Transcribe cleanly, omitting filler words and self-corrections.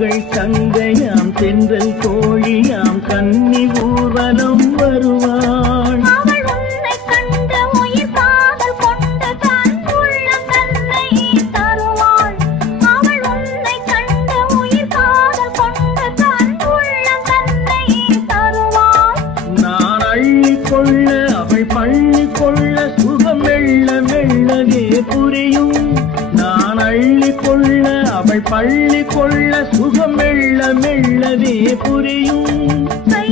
எங்கள் தங்கையாம் தென்றல் தோழியாம் கன்னி ஊர்வலம் வருவாள். அவள் உன்னை கண்டு உயிர் காதல் கொண்டு தன் உள்ளம் தன்னை தருவாள். அவள் உன்னை கண்டு உயிர் காதல் கொண்டு தன் உள்ளம் தன்னை தருவாள். நான் அள்ளி கொள்ள அவள் பள்ளி கொள்ள சுகம் மெல்ல மெல்லவே புரியும். நான் அள்ளி கொள்ள அவள் பள்ளி கொள்ள சுகம் மெல்ல மெல்லவே புரியும். கை